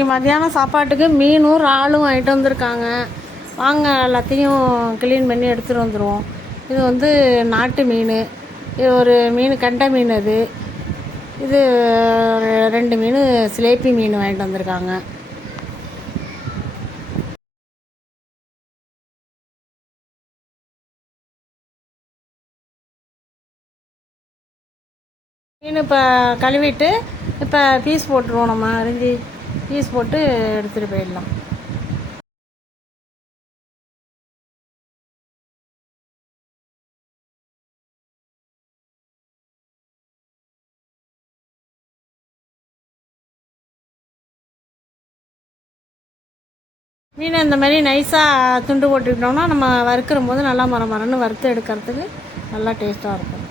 இன்றைக்கி மத்தியானம் சாப்பாட்டுக்கு மீனும் இறாலும் வாங்கிட்டு வந்திருக்காங்க. வாங்க எல்லாத்தையும் க்ளீன் பண்ணி எடுத்துகிட்டு வந்துடுவோம். இது வந்து நாட்டு மீன். இது ஒரு மீன் கெண்டை மீன். இது 2 மீன் சிலேப்பி மீன் வாங்கிட்டு வந்திருக்காங்க. மீன் இப்போ கழுவிட்டு இப்போ பீஸ் போட்டுருவோம். நம்ம அரிஞ்சு பீஸ் போட்டு எடுத்துகிட்டு போயிடலாம். மீனை இந்த மாதிரி நைஸாக துண்டு போட்டுக்கிட்டோம்னா நம்ம வறுக்கிற போது நல்லா மரன்னு வறுத்து எடுக்கிறதுக்கு நல்லா டேஸ்ட்டாக இருக்கும்.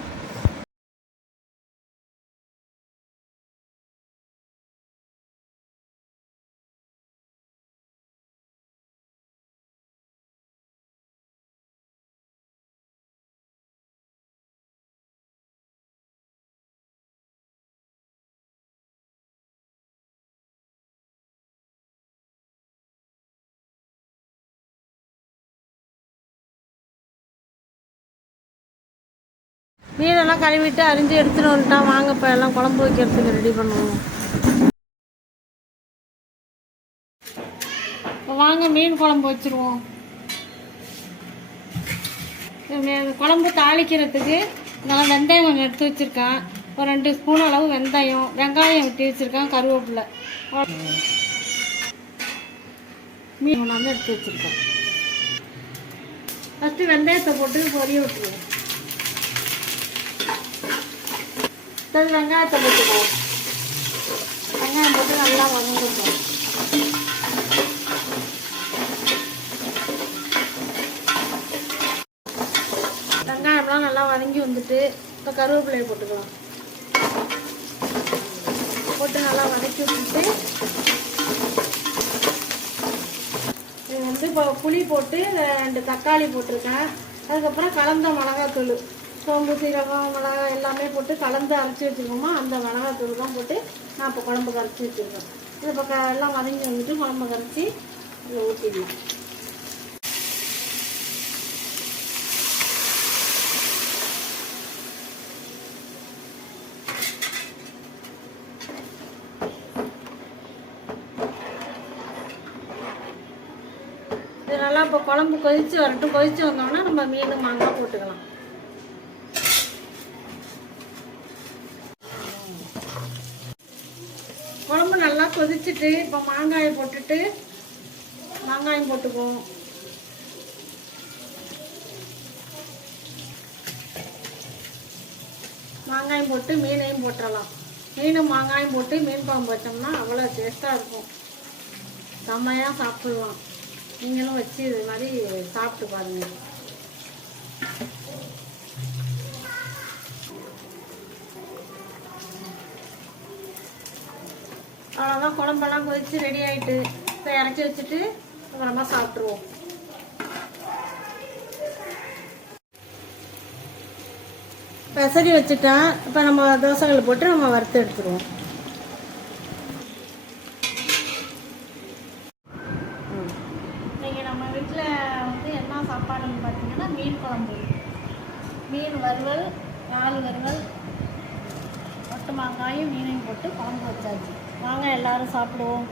மீனெல்லாம் கழுவிட்டு அரிஞ்சு எடுத்துகிட்டு வந்துட்டா வாங்க இப்போ எல்லாம் குழம்பு வைக்கிறதுக்கு ரெடி பண்ணுவோம். இப்போ வாங்க மீன் குழம்பு வச்சுருவோம். குழம்பு தாளிக்கிறதுக்கு நான் வெந்தயம் கொஞ்சம் எடுத்து வச்சுருக்கேன். ஒரு 2 ஸ்பூன் அளவு வெந்தயம், வெங்காயம் வெட்டி வச்சுருக்கேன், கருவேப்பிலை, மீன் ஒன்றாந்து எடுத்து வச்சுருக்கேன். ஃபஸ்ட்டு வெந்தயத்தை போட்டு பொரிய விட்டுருவோம். வெங்காயத்தை போட்டுக்குவோம். வெங்காயம் போட்டு நல்லா வதங்கிடுவோம். வெங்காயம்லாம் நல்லா வதங்கி வந்துட்டு இப்போ கருவேப்பிலையை போட்டுக்கலாம். போட்டு நல்லா வதக்கி விட்டுட்டு இது வந்து இப்போ புளி போட்டு 2 தக்காளி போட்டிருக்கேன். அதுக்கப்புறம் கலந்த மிளகாத்தூள், சோம்பு, சீரகம், மிளகாய் எல்லாமே போட்டு கலந்து அரைச்சி வச்சுருக்கோமா, அந்த மிளகாத்தூள் தான் போட்டு நான் இப்போ குழம்பு கரைச்சி வச்சுருக்கேன். இது இப்போ எல்லாம் வதங்கி வந்துட்டு குழம்பு கரைச்சி இதை ஊற்றிடலாம். இது நல்லா இப்போ குழம்பு கொதித்து வரட்டும். கொதித்து வந்தோம்னா நம்ம மீன் மாங்காய் போட்டுக்கலாம். குழம்பு நல்லா கொதிச்சுட்டு இப்போ மாங்காயை போட்டுட்டு மாங்காயம் போட்டுக்குவோம். மாங்காயம் போட்டு மீனையும் போட்டுடலாம். மீனும் மாங்காயம் போட்டு மீன் குழம்பு வச்சோம்னா அவ்வளோ டேஸ்ட்டாக இருக்கும். செம்மையாக சாப்பிடுவோம். நீங்களும் வச்சு இது மாதிரி சாப்பிட்டு பாருங்கள். அவ்வளோதான், குழம்பெல்லாம் கொதிச்சு ரெடி ஆகிட்டு இப்போ இறச்சி வச்சுட்டு அப்புறமா சாப்பிட்ருவோம். பெசரி வச்சுட்டேன். இப்போ நம்ம தோசைகள் போட்டு நம்ம வறுத்து எடுத்துருவோம். இன்றைக்கி நம்ம வீட்டில் வந்து என்ன சாப்பாடுன்னு பார்த்தீங்கன்னா மீன் குழம்பு, மீன் வறுவல், 4 வறுவல், ஒட்டு மாங்காயும் மீனையும் போட்டு குழம்பு வச்சாச்சு. வாங்க எல்லாரும் சாப்பிடுவோம்.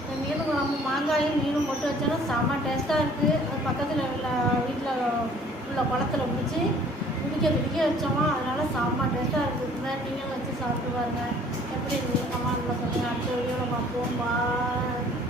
இந்த மீன் குழம்பு மாங்காயும் மீனும் போட்டு வச்சோன்னா செம்ம டேஸ்ட்டாக இருக்குது. அது பக்கத்தில் உள்ள வீட்டில் உள்ள குளத்துல பிடிக்க வச்சோமா, அதனால் செம்ம டேஸ்ட்டாக இருக்குது. நீங்களும் வச்சு சாப்பிட்டு பாருங்கள். எப்படி இருந்தீங்க கமெண்ட்டில் சொல்லுங்கள். அடுத்த வீடியோவில் பார்ப்போம். பாய்.